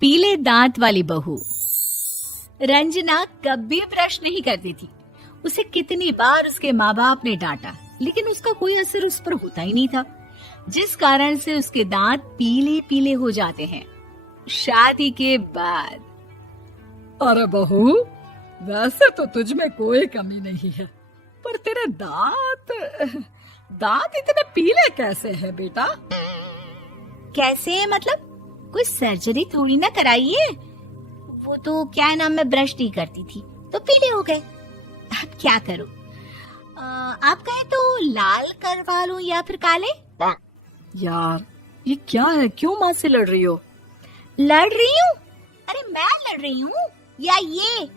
पीले दांत वाली बहू। रंजना कभी ब्रश नहीं करती थी। उसे कितनी बार उसके माँ बाप ने डांटा, लेकिन उसका कोई असर उस पर होता ही नहीं था, जिस कारण से उसके दांत पीले पीले हो जाते हैं। शादी के बाद अरे बहू, वैसे तो तुझ में कोई कमी नहीं है, पर तेरे दांत इतने पीले कैसे हैं बेटा? कैसे मतलब? कोई सर्जरी थोड़ी ना कराइए। वो तो क्या नाम, मैं ब्रश नहीं करती थी तो पीले हो गए। अब क्या करूं? आप कहें तो लाल करवा लूं या फिर काले? यार ये क्या है, क्यों माँ से लड़ रही हो? लड़ रही हूँ? अरे मैं लड़ रही हूँ या ये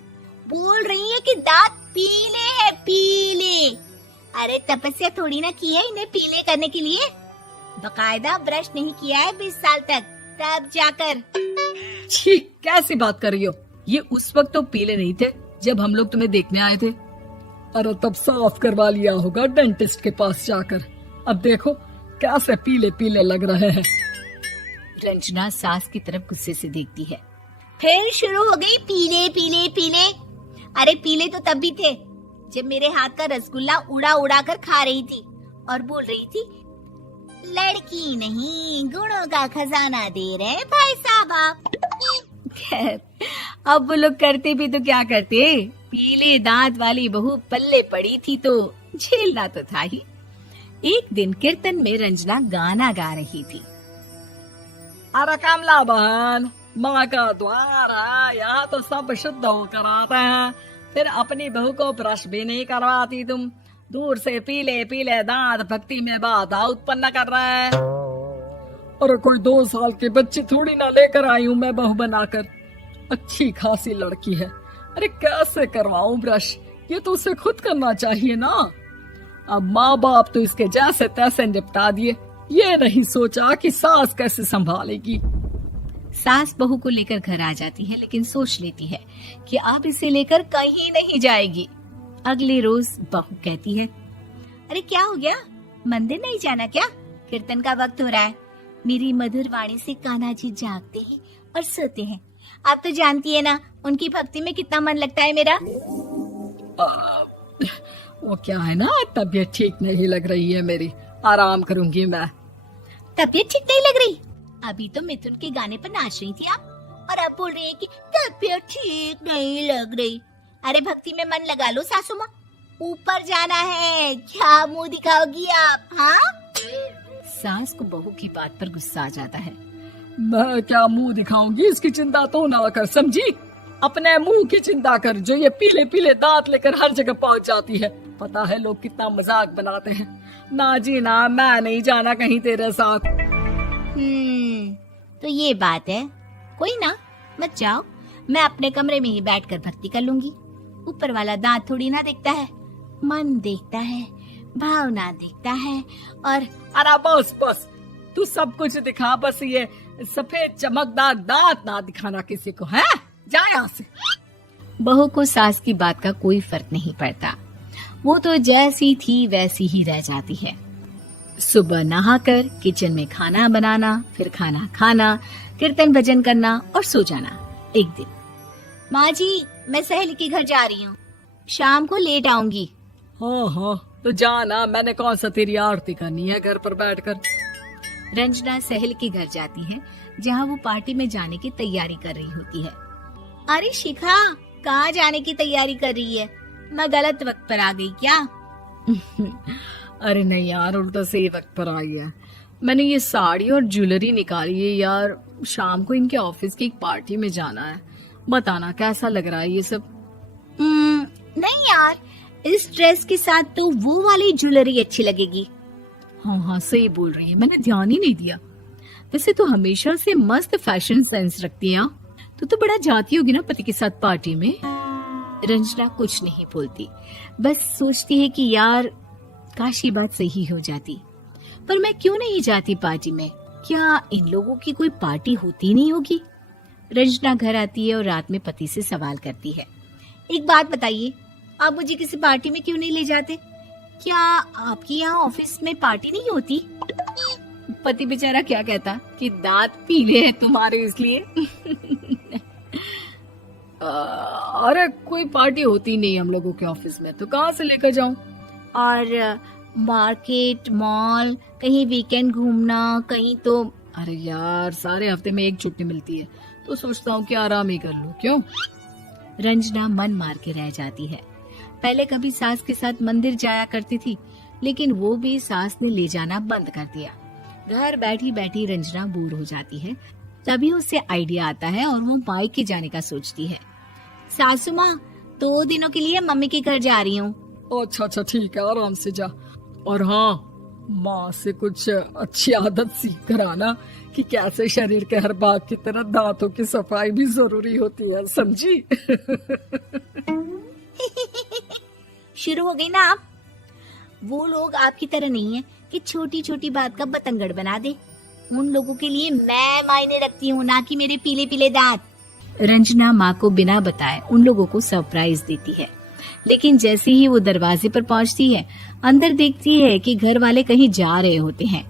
बोल रही है कि दांत पीले हैं, पीले। अरे तपस्या थोड़ी ना की है इन्हें पीले करने के लिए। बकायदा ब्रश नहीं किया है 20 साल तक, तब जाकर। छी, कैसी बात कर रही हो? ये उस वक्त तो पीले नहीं थे जब हम लोग तुम्हें देखने आए थे। अरे तब साफ करवा लिया होगा डेंटिस्ट के पास जाकर। अब देखो कैसे पीले पीले लग रहे हैं। रंजना सास की तरफ गुस्से से देखती है। फिर शुरू हो गई पीले पीले पीले। अरे पीले तो तब भी थे जब मेरे हाथ का रसगुल्ला उड़ा उड़ा कर खा रही थी और बोल रही थी, लड़की नहीं गुणों का खजाना दे रहे भाई साहब आप। खैर, अब वो लोग करते भी तो क्या करते, पीले दांत वाली बहू पल्ले पड़ी थी तो झेलना तो था ही। एक दिन कीर्तन में रंजना गाना गा रही थी। अरे कमला बहन, माँ का द्वार है, यहाँ तो सब शुद्ध होकर आते हैं, फिर अपनी बहू को ब्रश भी नहीं करवाती तुम। दूर से पीले पीले दांत भक्ति में बाधा उत्पन्न कर रहे हैं। अरे कोई 2 साल के बच्ची थोड़ी ना लेकर आई हूँ मैं बहू बनाकर। अच्छी खासी लड़की है, अरे कैसे करवाऊं ब्रश? ये तो उसे खुद करना चाहिए ना। अब माँ बाप तो इसके जैसे तैसे निपटा दिए, ये नहीं सोचा कि सास कैसे संभालेगी। सास बहू को लेकर घर आ जाती है, लेकिन सोच लेती है कि अब इसे लेकर कहीं नहीं जाएगी। अगले रोज बहू कहती है, अरे क्या हो गया, मंदिर नहीं जाना क्या? कीर्तन का वक्त हो रहा है। मेरी मधुर वाणी से कान्हा जी जागते हैं और सोते हैं। आप तो जानती है ना उनकी भक्ति में कितना मन लगता है मेरा। वो क्या है ना, तबीयत ठीक नहीं लग रही है मेरी, आराम करूंगी मैं। तबीयत ठीक नहीं लग रही? अभी तो मिथुन के गाने पर नाच रही थी आप, और अब बोल रही है कि तबीयत ठीक नहीं लग रही। अरे भक्ति में मन लगा लो सासू माँ, ऊपर जाना है, क्या मुंह दिखाओगी आप? हाँ? सास को बहू की बात पर गुस्सा आ जाता है। मैं क्या मुंह दिखाऊंगी, इसकी चिंता तो ना कर, समझी? अपने मुंह की चिंता कर, जो ये पीले पीले दांत लेकर हर जगह पहुंच जाती है। पता है लोग कितना मजाक बनाते हैं। ना जी ना, मैं नहीं जाना कहीं तेरे साथ। तो ये बात है, कोई ना, मत जाओ, मैं अपने कमरे में ही बैठकर भक्ति कर लूंगी। ऊपर वाला दांत थोड़ी ना देखता है, मन देखता है, भावना देखता है। और अरे बस बस, तू सब कुछ दिखा, बस ये सफेद चमकदार दांत ना दिखाना किसी को, है? जा यहाँ से। बहू को सास की बात का कोई फर्क नहीं पड़ता, वो तो जैसी थी वैसी ही रह जाती है। सुबह नहाकर किचन में खाना बनाना, फिर खाना खाना, कीर्तन भजन करना और सो जाना। एक दिन, माँ जी मैं सहेली के घर जा रही हूँ, शाम को लेट आऊंगी। हाँ हाँ तो जाना, मैंने कौन सा तेरी आरती करनी है घर पर बैठकर। रंजना सहेली के घर जाती है, जहाँ वो पार्टी में जाने की तैयारी कर रही होती है। अरे शिखा, कहाँ जाने की तैयारी कर रही है? मैं गलत वक्त पर आ गई क्या? अरे नहीं यार, उल्टा सही वक्त पर आ गया। मैंने ये साड़ी और ज्वेलरी निकाली है यार, शाम को इनके ऑफिस की एक पार्टी में जाना है। बताना कैसा लग रहा है ये सब? नहीं यार, इस ड्रेस के साथ तो वो वाली ज्वेलरी अच्छी लगेगी। हाँ हाँ सही बोल रही है, मैंने ध्यान ही नहीं दिया। वैसे तो हमेशा से मस्त फैशन सेंस रखती है। तो बड़ा जाती होगी ना पति के साथ पार्टी में। रंजना कुछ नहीं बोलती, बस सोचती है कि यार काश ये बात सही हो जाती, पर मैं क्यों नहीं जाती पार्टी में? क्या इन लोगों की कोई पार्टी होती नहीं होगी? रंजना घर आती है और रात में पति से सवाल करती है, एक बात बताइए, आप मुझे किसी पार्टी में क्यों नहीं ले जाते? क्या आपकी यहाँ ऑफिस में पार्टी नहीं होती? पति बेचारा क्या कहता कि दांत पीले हैं तुम्हारे इसलिए। अरे कोई पार्टी होती नहीं हम लोगों के ऑफिस में, तो कहाँ से लेकर जाऊं? और मार्केट, मॉल, कहीं वीकेंड घूमना, कहीं तो। अरे यार, सारे हफ्ते में एक छुट्टी मिलती है, तो सोचता हूँ कि आराम ही कर लूं। क्यों? रंजना मन मार के रह जाती है। पहले कभी सास के साथ मंदिर जाया करती थी, लेकिन वो भी सास ने ले जाना बंद कर दिया। घर बैठी बैठी रंजना बोर हो जाती है। तभी उसे आइडिया आता है और वो मायके जाने का सोचती है। सासू माँ, 2 दिनों के लिए मम्मी के घर जा रही हूँ। अच्छा अच्छा, ठीक है, आराम से जा। और हाँ, माँ से कुछ अच्छी आदत सीख कर आना कि कैसे शरीर के हर भाग की तरह दांतों की सफाई भी जरूरी होती है, समझी? शुरू हो गई ना आप। वो लोग आपकी तरह नहीं है कि छोटी छोटी बात का बतंगड़ बना दे। उन लोगों के लिए मैं मायने रखती हूँ, ना कि मेरे पीले पीले दांत। रंजना माँ को बिना बताए उन लोगों को सरप्राइज देती है, लेकिन जैसे ही वो दरवाजे पर पहुंचती है, अंदर देखती है कि घर वाले कहीं जा रहे होते हैं।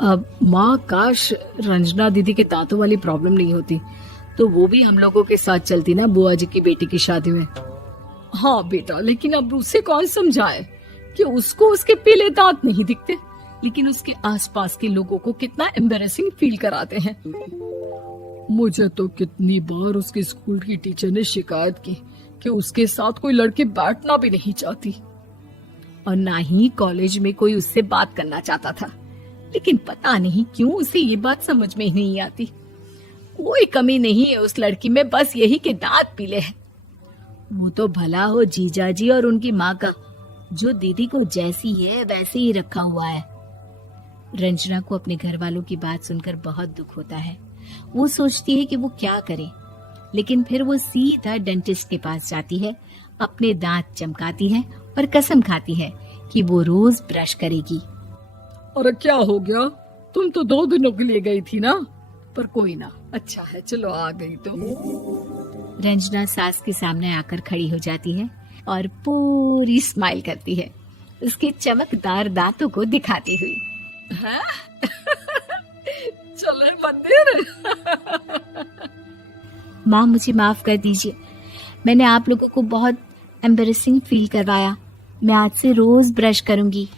अब माँ, काश रंजना दीदी के दांतों वाली प्रॉब्लम नहीं होती, तो वो भी हम लोगों के साथ चलती ना बुआ जी की बेटी की शादी में। हाँ बेटा, लेकिन अब उसे कौन समझाए कि उसको उसके पीले दांत नहीं दिखते, लेकिन उसके आसपास के लोगों को कितना एम्बैरेसिंग फील कराते हैं। मुझे तो कितनी बार उसके स्कूल की टीचर ने शिकायत की कि उसके साथ कोई लड़की बैठना भी नहीं चाहती, और ना ही कॉलेज में कोई उससे बात करना चाहता था। लेकिन पता नहीं क्यों उसे ये बात समझ में ही नहीं आती। कोई कमी नहीं है उस लड़की में, बस यही कि दांत पीले हैं। वो तो भला हो जीजा जी और उनकी माँ का, जो दीदी को जैसी है वैसे ही रखा हुआ है। रंजना को अपने घर वालों की बात सुनकर बहुत दुख होता है। वो सोचती है कि वो क्या करे, लेकिन फिर वो सीधा डेंटिस्ट के पास जाती है, अपने दांत चमकाती है और कसम खाती है कि वो रोज ब्रश करेगी। अरे क्या हो गया? तुम तो 2 दिनों के लिए गई थी ना, पर कोई ना, अच्छा है, चलो आ गई तो। रंजना सास के सामने आकर खड़ी हो जाती है और पूरी स्माइल करती है, उसके चमकदार दांतों को दिखाती हुई। हैं? चले मंदिर? माँ, मुझे माफ कर दीजिए, मैंने आप लोगों को बहुत एम्बैरेसिंग फील करवाया। मैं आज से रोज ब्रश करूंगी।